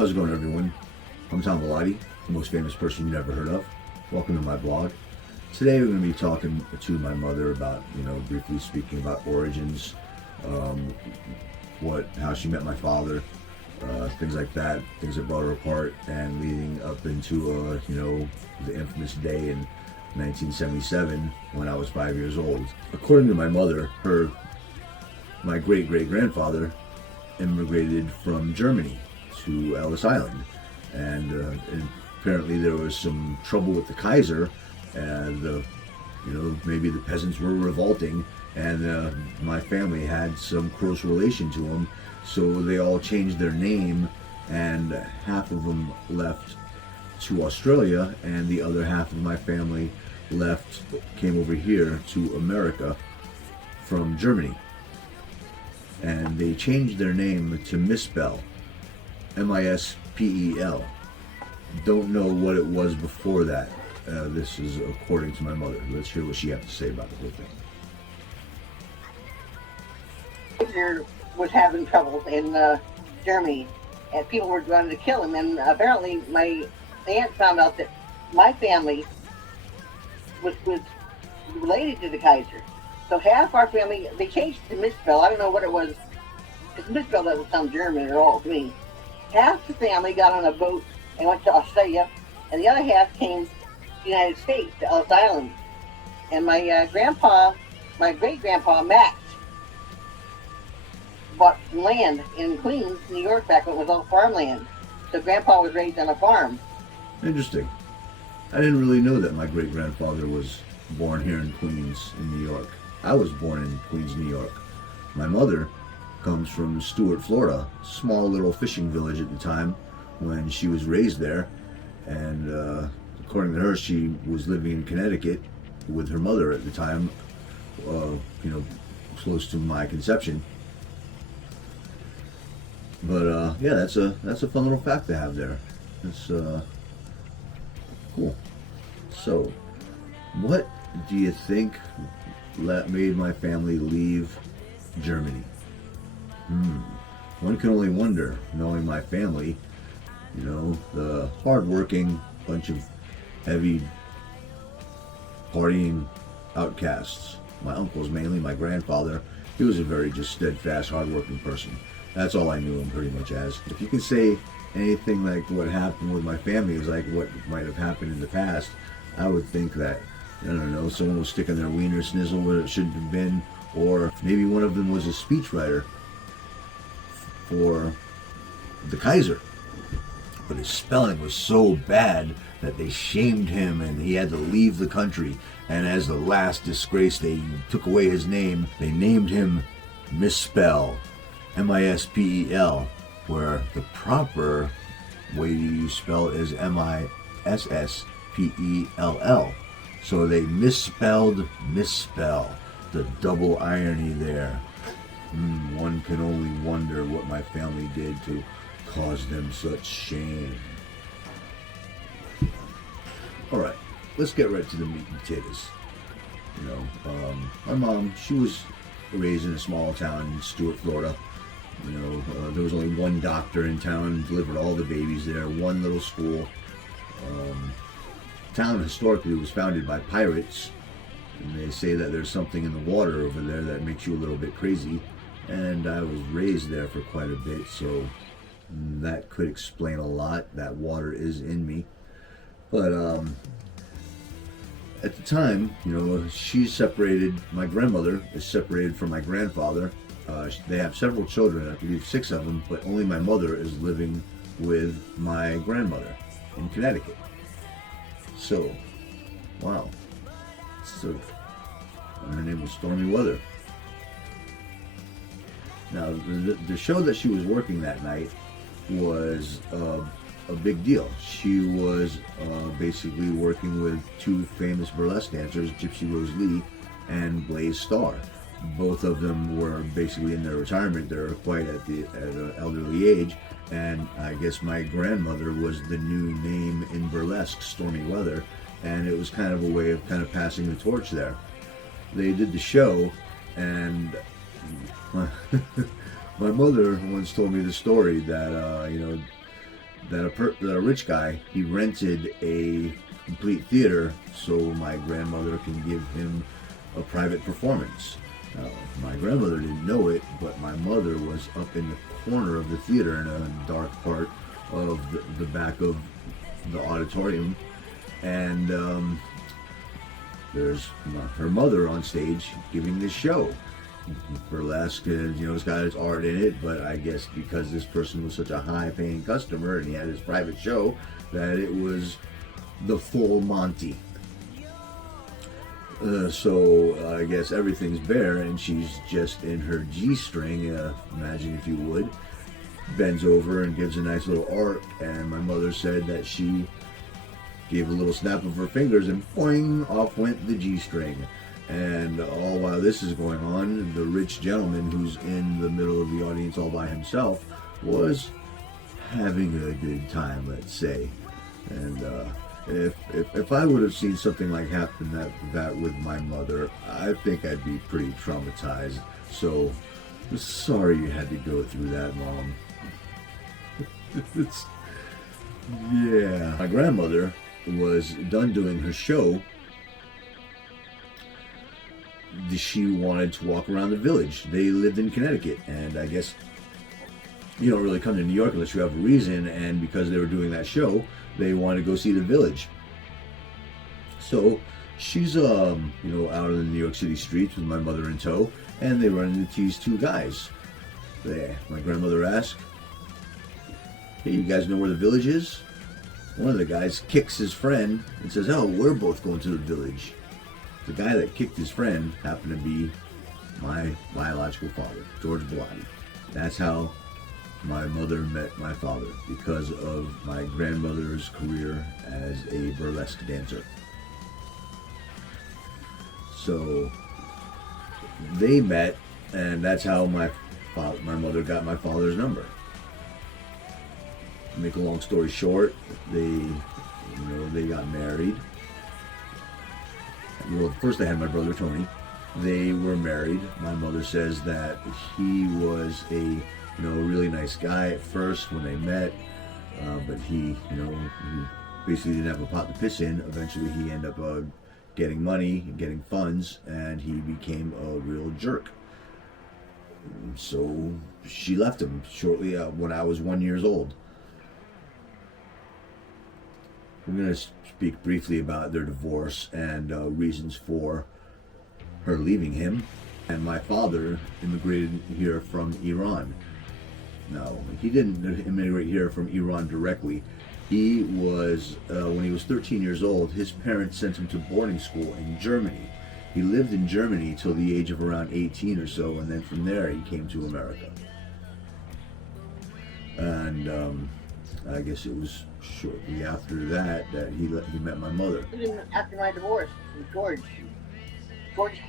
How's it going, everyone? I'm Tom Velati, the most famous person you've never heard of. Welcome to my blog. Today we're going to be talking to my mother about, briefly speaking about origins, how she met my father, things like that, things that brought her apart, and leading up into, the infamous day in 1977 when I was 5 years old. According to my mother, my great-great-grandfather immigrated from Germany to Ellis Island, and apparently there was some trouble with the Kaiser, and maybe the peasants were revolting, and my family had some close relation to him, so they all changed their name, and half of them left to Australia, and the other half of my family came over here to America from Germany, and they changed their name to Mispel. Mispel. Don't know what it was before that. This is according to my mother. Let's hear what she has to say about the whole thing. Kaiser was having trouble in Germany, and people were trying to kill him. And apparently, my aunt found out that my family was related to the Kaiser. So half our family, they changed to Mispel. I don't know what it was. Because Mispel doesn't sound German at all to me. Half the family got on a boat and went to Australia, and the other half came to the United States, to Ellis Island. And my great-grandpa, Max, bought land in Queens, New York, back when it was all farmland. So Grandpa was raised on a farm. Interesting. I didn't really know that my great-grandfather was born here in Queens, in New York. I was born in Queens, New York. My mother comes from Stuart, Florida, small little fishing village at the time when she was raised there, and according to her, she was living in Connecticut with her mother at the time, close to my conception. But yeah, that's a fun little fact to have there. It's cool. So, what do you think made my family leave Germany? One can only wonder, knowing my family, the hard-working bunch of heavy partying outcasts. My uncles mainly, my grandfather, he was a very just steadfast, hard-working person. That's all I knew him pretty much as. If you could say anything like what happened with my family is like what might have happened in the past, I would think that, I don't know, someone was sticking their wiener snizzle where it shouldn't have been, or maybe one of them was a speechwriter for the Kaiser, but his spelling was so bad that they shamed him and he had to leave the country, and as the last disgrace they took away his name. They named him Mispel, Mispel, where the proper way you spell it is Misspell. So they misspelled Mispel. The double irony there. One can only wonder what my family did to cause them such shame. Alright, let's get right to the meat and potatoes. My mom, she was raised in a small town in Stuart, Florida. There was only one doctor in town, delivered all the babies there, one little school. Town historically was founded by pirates, and they say that there's something in the water over there that makes you a little bit crazy. And I was raised there for quite a bit, so that could explain a lot. That water is in me. But at the time, she's separated. My grandmother is separated from my grandfather. They have several children, I believe 6 of them, but only my mother is living with my grandmother in Connecticut. So, wow. So, her name was Stormy Weather. Now, the show that she was working that night was a big deal. She was basically working with 2 famous burlesque dancers, Gypsy Rose Lee and Blaze Starr. Both of them were basically in their retirement. They're quite at an elderly age, and I guess my grandmother was the new name in burlesque, Stormy Weather, and it was kind of a way of kind of passing the torch there. They did the show, and my mother once told me the story that that a rich guy, he rented a complete theater so my grandmother can give him a private performance. My grandmother didn't know it, but my mother was up in the corner of the theater in a dark part of the back of the auditorium, and there's her mother on stage giving this show. Burlesque, it's got its art in it, but I guess because this person was such a high-paying customer and he had his private show, that it was the full Monty. So I guess everything's bare, and she's just in her G-string, imagine if you would, bends over and gives a nice little arc, and my mother said that she gave a little snap of her fingers and boing, off went the G-string. And all while this is going on, the rich gentleman who's in the middle of the audience all by himself was having a good time, let's say. And if I would have seen something like happen that with my mother, I think I'd be pretty traumatized. So sorry you had to go through that, Mom. Yeah. My grandmother was done doing her show. She wanted to walk around the village. They lived in Connecticut, and I guess you don't really come to New York unless you have a reason, and because they were doing that show, they wanted to go see the village. So she's out in the New York City streets with my mother in tow, and they run into these two guys. My grandmother asked, "Hey, you guys know where the village is?" One of the guys kicks his friend and says, "Oh, we're both going to the village." The guy that kicked his friend happened to be my biological father, George Bellotti. That's how my mother met my father, because of my grandmother's career as a burlesque dancer. So they met, and that's how my mother got my father's number. To make a long story short, they got married. Well, first I had my brother Tony. They were married. My mother says that he was a really nice guy at first when they met, but he basically didn't have a pot to piss in. Eventually he ended up getting money, getting funds, and he became a real jerk. So she left him shortly when I was 1 year old. We're going to speak briefly about their divorce and reasons for her leaving him. And my father immigrated here from Iran. No, he didn't immigrate here from Iran directly. He was, when he was 13 years old, his parents sent him to boarding school in Germany. He lived in Germany till the age of around 18 or so, and then from there he came to America. And I guess it was shortly after that he met my mother. Even after my divorce with George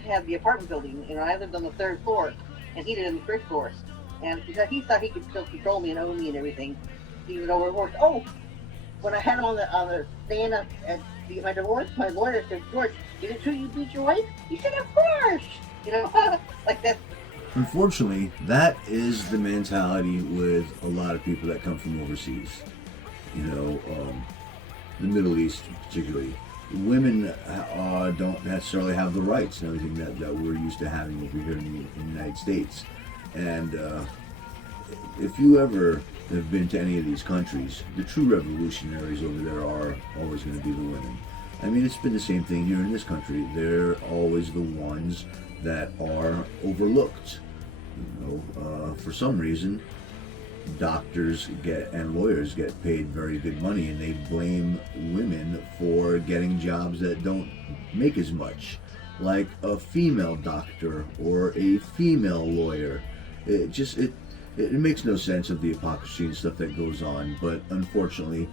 had the apartment building, and I lived on the 3rd floor, and he lived on the 1st floor. And because he thought he could still control me and own me and everything, he was over divorce. Oh, when I had him on the stand at my divorce, my lawyer said, "George, is it true you beat your wife?" He said, "Of course." Like that. Unfortunately, that is the mentality with a lot of people that come from overseas. The Middle East particularly. Women don't necessarily have the rights and everything that we're used to having over here in the United States. And if you ever have been to any of these countries, the true revolutionaries over there are always going to be the women. I mean, it's been the same thing here in this country. They're always the ones that are overlooked. For some reason, doctors and lawyers get paid very good money, and they blame women for getting jobs that don't make as much, like a female doctor or a female lawyer. It makes no sense of the hypocrisy and stuff that goes on, but unfortunately,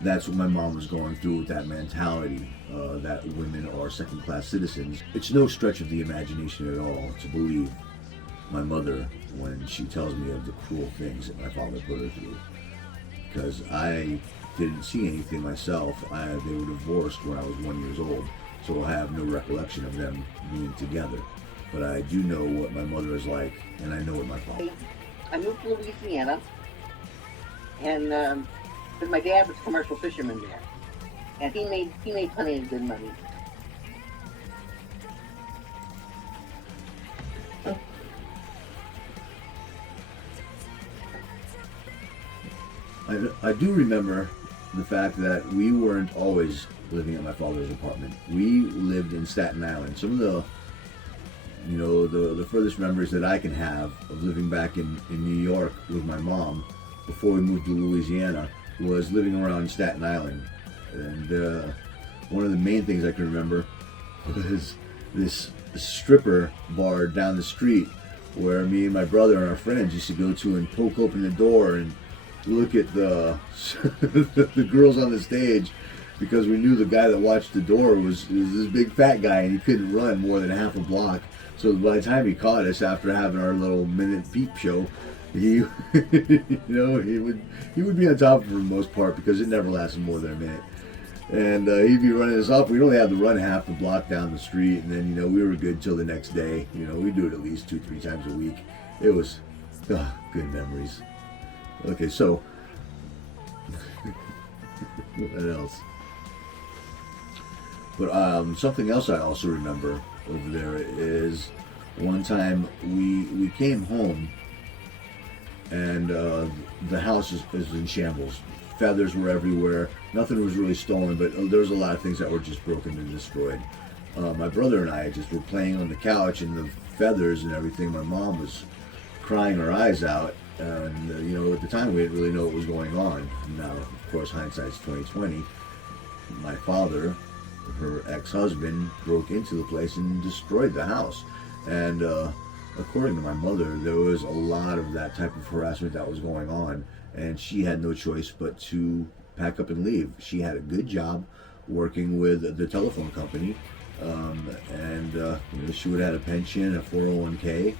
that's what my mom was going through with that mentality, that women are second-class citizens. It's no stretch of the imagination at all to believe my mother when she tells me of the cruel things that my father put her through. Because I didn't see anything myself. They were divorced when I was 1 year old, so I have no recollection of them being together. But I do know what my mother is like, and I know what my father. I moved to Louisiana, and Because my dad was a commercial fisherman there, and he made plenty of good money. I do remember the fact that we weren't always living at my father's apartment. We lived in Staten Island. Some of the furthest memories that I can have of living back in New York with my mom before we moved to Louisiana was living around Staten Island. And one of the main things I can remember was this stripper bar down the street where me and my brother and our friends used to go to and poke open the door and look at the the girls on the stage, because we knew the guy that watched the door was this big fat guy and he couldn't run more than half a block. So by the time he caught us after having our little minute peep show, he he would be on top of it for the most part, because it never lasted more than a minute. And he'd be running us off. We'd only have to run half the block down the street, and then we were good till the next day. We'd do it at least 2-3 times a week. It was good memories. Okay, so what else? But something else I also remember over there is one time we came home and the house is in shambles. Feathers were everywhere. Nothing was really stolen, but there was a lot of things that were just broken and destroyed. My brother and I just were playing on the couch, and the feathers and everything. My mom was crying her eyes out. And at the time we didn't really know what was going on. Now, of course, hindsight's 20/20. My father, her ex-husband, broke into the place and destroyed the house. And according to my mother, there was a lot of that type of harassment that was going on, and she had no choice but to pack up and leave. She had a good job working with the telephone company, and she would have had a pension, a 401k.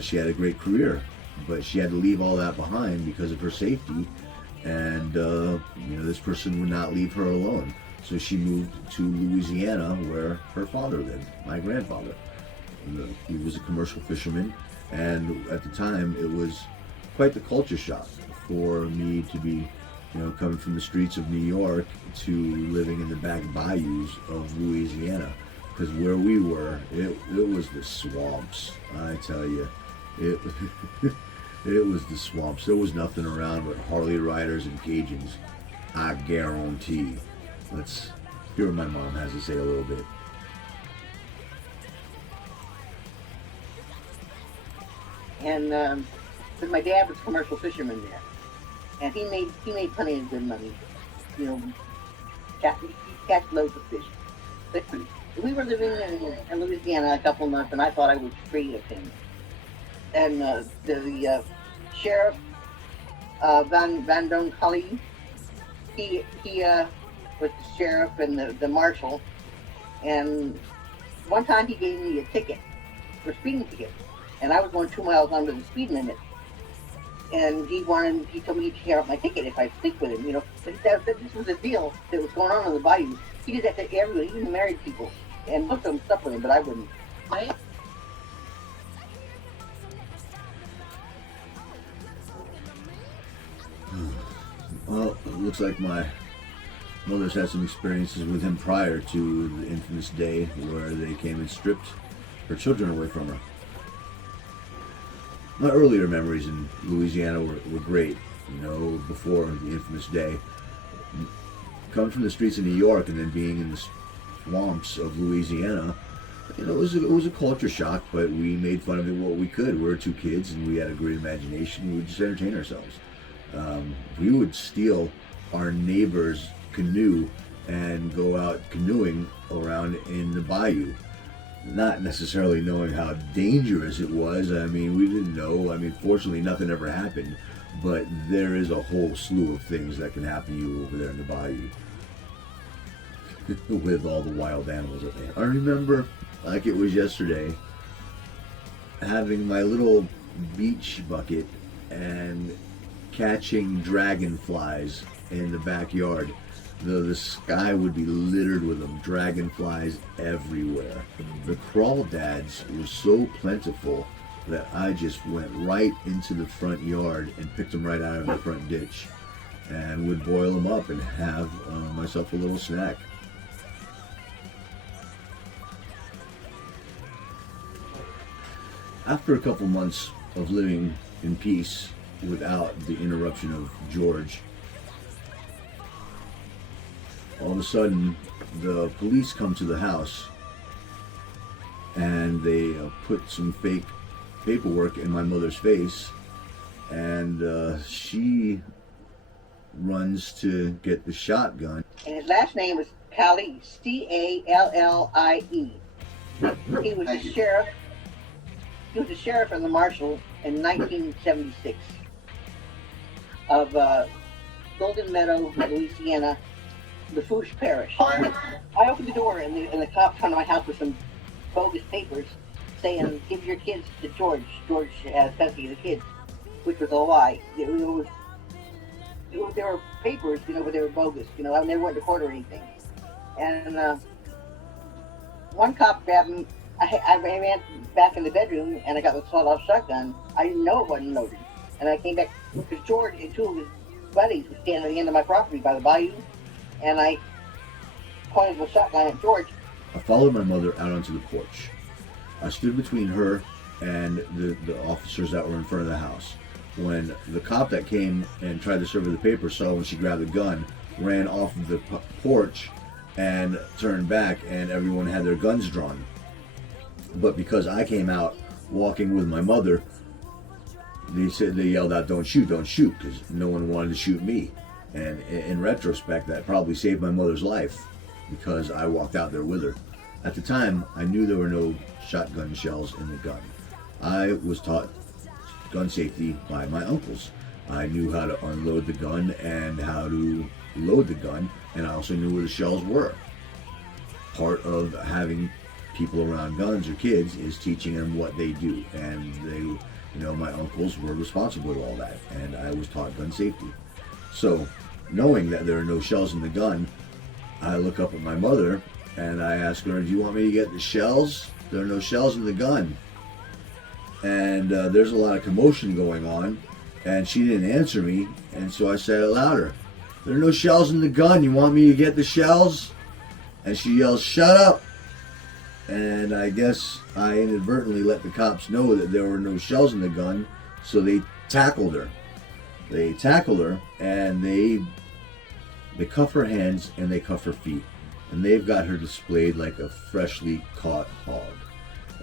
She had a great career. But she had to leave all that behind because of her safety, and this person would not leave her alone. So she moved to Louisiana, where her father lived, my grandfather. He was a commercial fisherman, and at the time it was quite the culture shock for me to be, coming from the streets of New York to living in the back bayous of Louisiana. Because where we were, it was the swamps, I tell you. It was the swamps. There was nothing around but Harley riders and Cajuns. I guarantee. Let's hear what my mom has to say a little bit. And because my dad was a commercial fisherman there, and he made plenty of good money. He catch loads of fish. But we were living in Louisiana a couple of months, and I thought I was free of him. And the sheriff, Van Don Cully, he was the sheriff and the marshal, and one time he gave me a ticket for speeding ticket, and I was going 2 miles under the speed limit, and he told me he'd tear up my ticket if I'd stick with him, but this was a deal that was going on the bayou. He did that to everybody, even married people, and most of them stuck with him, but I wouldn't. Right? Well, it looks like my mother's had some experiences with him prior to the infamous day where they came and stripped her children away from her. My earlier memories in Louisiana were great, before the infamous day. Coming from the streets of New York and then being in the swamps of Louisiana, it was a culture shock, but we made fun of it what we could. We were 2 kids and we had a great imagination. We would just entertain ourselves. We would steal our neighbor's canoe and go out canoeing around in the bayou, not necessarily knowing how dangerous it was. I mean, we didn't know. I mean, fortunately, nothing ever happened, but there is a whole slew of things that can happen to you over there in the bayou with all the wild animals that they have. I remember, like it was yesterday, having my little beach bucket and catching dragonflies in the backyard. The sky would be littered with them, dragonflies everywhere. The crawdads were so plentiful that I just went right into the front yard and picked them right out of the front ditch. and would boil them up and have myself a little snack. After a couple months of living in peace without the interruption of George, all of a sudden the police come to the house and they put some fake paperwork in my mother's face, and she runs to get the shotgun. And his last name was Callie, Callie. He was the sheriff. He was the sheriff and the marshal in 1976 of Golden Meadow, Louisiana, Lafourche Parish. I opened the door and the cops come to my house with some bogus papers saying, "Give your kids to George. George has custody of the kids," which was a lie. They were papers, but they were bogus. I never went to court or anything. And one cop grabbed me. I ran back in the bedroom and I got the sawed-off shotgun. I didn't know it wasn't loaded. And I came back because George and two of his buddies were standing at the end of my property by the bayou. And I pointed the shotgun at George. I followed my mother out onto the porch. I stood between her and the officers that were in front of the house. When the cop that came and tried to serve her the paper saw when she grabbed the gun, ran off of the porch and turned back, and everyone had their guns drawn. But because I came out walking with my mother, they yelled out, "Don't shoot, don't shoot," because no one wanted to shoot me. And in retrospect, that probably saved my mother's life because I walked out there with her. At the time, I knew there were no shotgun shells in the gun. I was taught gun safety by my uncles. I knew how to unload the gun and how to load the gun, and I also knew where the shells were. Part of having people around guns or kids is teaching them what they do, and my uncles were responsible for all that, and I was taught gun safety. So, knowing that there are no shells in the gun, I look up at my mother and I ask her, "Do you want me to get the shells? There are no shells in the gun." And there's a lot of commotion going on, and she didn't answer me, and so I said it louder, "There are no shells in the gun. You want me to get the shells?" And she yells, "Shut up!" And I guess I inadvertently let the cops know that there were no shells in the gun, so they tackled her. They tackle her, and they cuff her hands and they cuff her feet, and they've got her displayed like a freshly caught hog.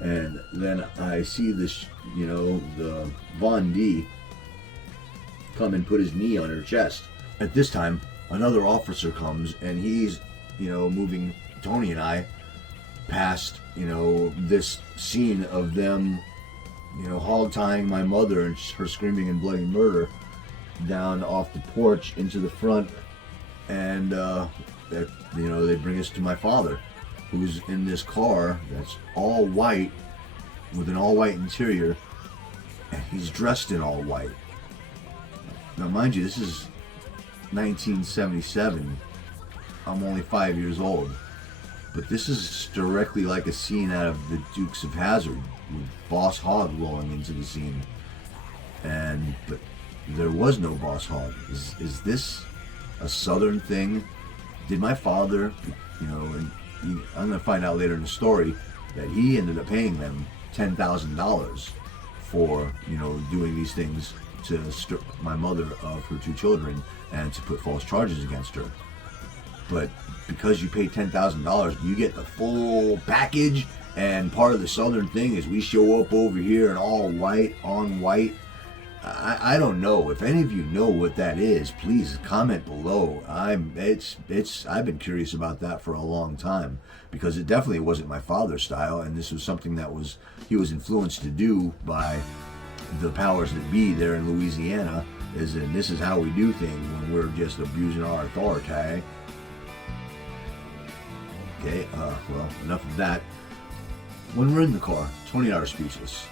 And then I see this, the Von D come and put his knee on her chest. At this time, another officer comes, and he's, moving Tony and I past, this scene of them, hog tying my mother and her screaming and bloody murder down off the porch into the front, and they bring us to my father, who's in this car that's all white with an all white interior, and he's dressed in all white. Now mind you, this is 1977. I'm only 5 years old, but this is directly like a scene out of the Dukes of Hazzard with Boss Hogg rolling into the scene. But there was no Boss Hogg. Is this a Southern thing? Did my father, I'm going to find out later in the story that he ended up paying them $10,000 for, doing these things to strip my mother of her two children and to put false charges against her. But because you pay $10,000, you get the full package, and part of the Southern thing is we show up over here in all white, on white. I don't know. If any of you know what that is, please comment below. I've been curious about that for a long time, because it definitely wasn't my father's style, and this was something that he was influenced to do by the powers that be there in Louisiana. This is how we do things when we're just abusing our authority. Okay, well, enough of that. When we're in the car, Tony and I are speechless.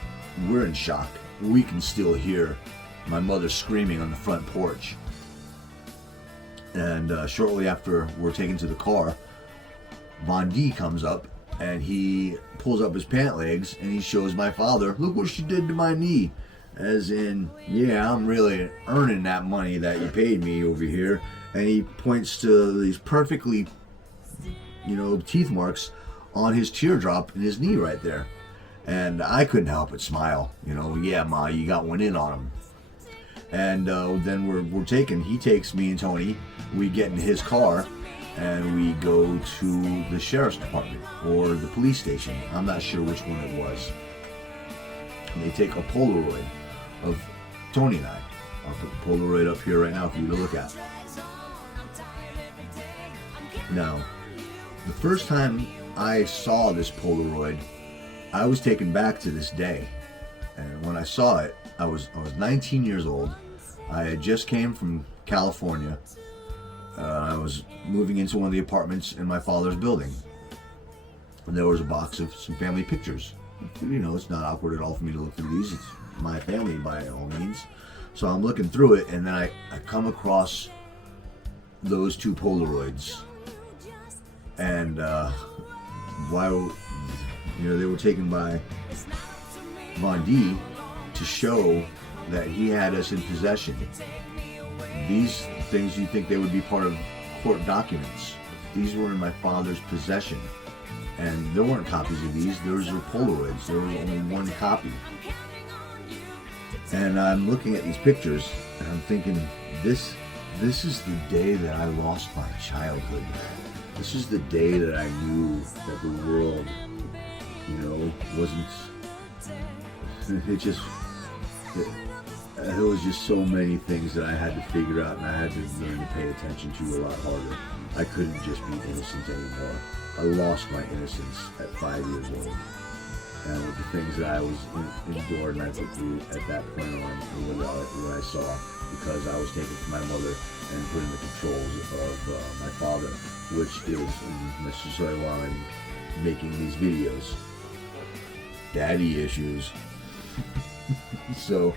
We're in shock. We can still hear my mother screaming on the front porch. And shortly after we're taken to the car, Von D comes up and he pulls up his pant legs and he shows my father, "Look what she did to my knee." As in, yeah, I'm really earning that money that you paid me over here. And he points to these perfectly, teeth marks on his teardrop in his knee right there. And I couldn't help but smile. Yeah, Ma, you got one in on him. And then he takes me and Tony, we get in his car, and we go to the sheriff's department or the police station. I'm not sure which one it was. And they take a Polaroid of Tony and I. I'll put the Polaroid up here right now for you to look at. Now, the first time I saw this Polaroid, I was taken back to this day. And when I saw it, I was 19 years old. I had just came from California. I was moving into one of the apartments in my father's building. And there was a box of some family pictures. It's not awkward at all for me to look through these. It's my family by all means. So I'm looking through it, and then I come across those two Polaroids. And while they were taken by Von D to show that he had us in possession. These things, you think they would be part of court documents. These were in my father's possession. And there weren't copies of these. Those were Polaroids. There was only one copy. And I'm looking at these pictures, and I'm thinking, this is the day that I lost my childhood. This is the day that I knew that the world, wasn't... There was just so many things that I had to figure out, and I had to learn to pay attention to a lot harder. I couldn't just be innocent anymore. I lost my innocence at 5 years old. And with the things that I was endured and I went through at that point on, and what I saw, because I was taken from my mother and put in the controls of my father, which is necessarily why I'm making these videos. Daddy issues. So